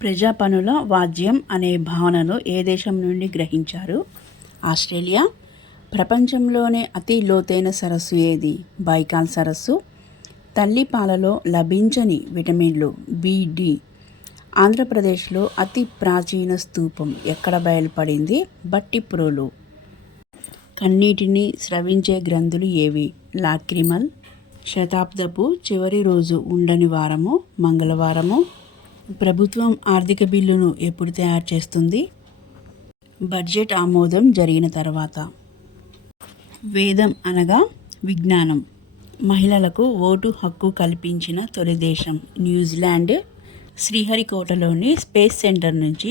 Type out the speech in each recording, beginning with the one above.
ప్రజాపనుల వాద్యం అనే భావనను ఏ దేశం నుండి గ్రహించారు? ఆస్ట్రేలియా. ప్రపంచంలోనే అతి లోతైన సరస్సు ఏది? బైకాల్ సరస్సు. తల్లి పాలలో లభించని విటమిన్లు బి, ఆంధ్రప్రదేశ్లో అతి ప్రాచీన స్తూపం ఎక్కడ బయలుపడింది? భట్టిప్రోలు. కన్నీటిని స్రవించే గ్రంథులు ఏవి? లాక్రిమల్. శతాబ్దపు చివరి రోజు ఉండని వారము మంగళవారము. ప్రభుత్వం ఆర్థిక బిల్లును ఎప్పుడు తయారు చేస్తుంది? బడ్జెట్ ఆమోదం జరిగిన తర్వాత. వేదం అనగా విజ్ఞానం. మహిళలకు ఓటు హక్కు కల్పించిన తొలి దేశం న్యూజిలాండ్. శ్రీహరికోటలోని స్పేస్ సెంటర్ నుంచి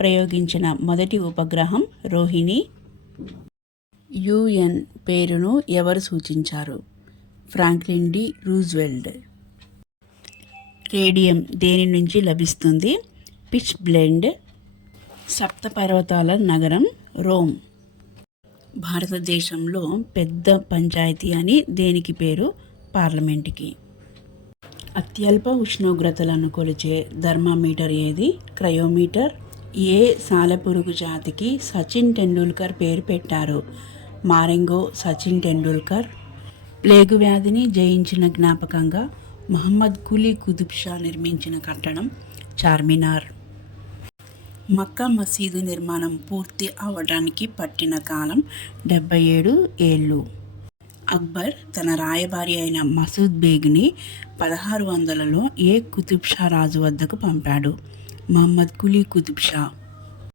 ప్రయోగించిన మొదటి ఉపగ్రహం రోహిణి. యుఎన్ పేరును ఎవరు సూచించారు? Franklin D Roosevelt. రేడియం దేని నుంచి లభిస్తుంది? Pitch blend. సప్త పర్వతాల నగరం రోమ్. భారతదేశంలో పెద్ద పంచాయతీ అని దేనికి పేరు? పార్లమెంటుకి. అత్యల్ప ఉష్ణోగ్రతలను కొలిచే థర్మామీటర్ ఏది? క్రయోమీటర్. ఏ సాలెపురుగు జాతికి సచిన్ టెండూల్కర్ పేరు పెట్టారు? మారెంగో సచిన్ టెండూల్కర్. ప్లేగు వ్యాధిని జయించిన జ్ఞాపకంగా మహమ్మద్ కులీ కుతుబ్ షా నిర్మించిన కట్టడం చార్మినార్. మక్కా మసీదు నిర్మాణం పూర్తి అవడానికి పట్టిన కాలం 77 ఏళ్ళు. అక్బర్ తన రాయబారి అయిన మసూద్ బేగ్ని 1600లో ఏ కుతుబ్ షా రాజు వద్దకు పంపాడు? మహమ్మద్ కులీ కుతుబ్ షా.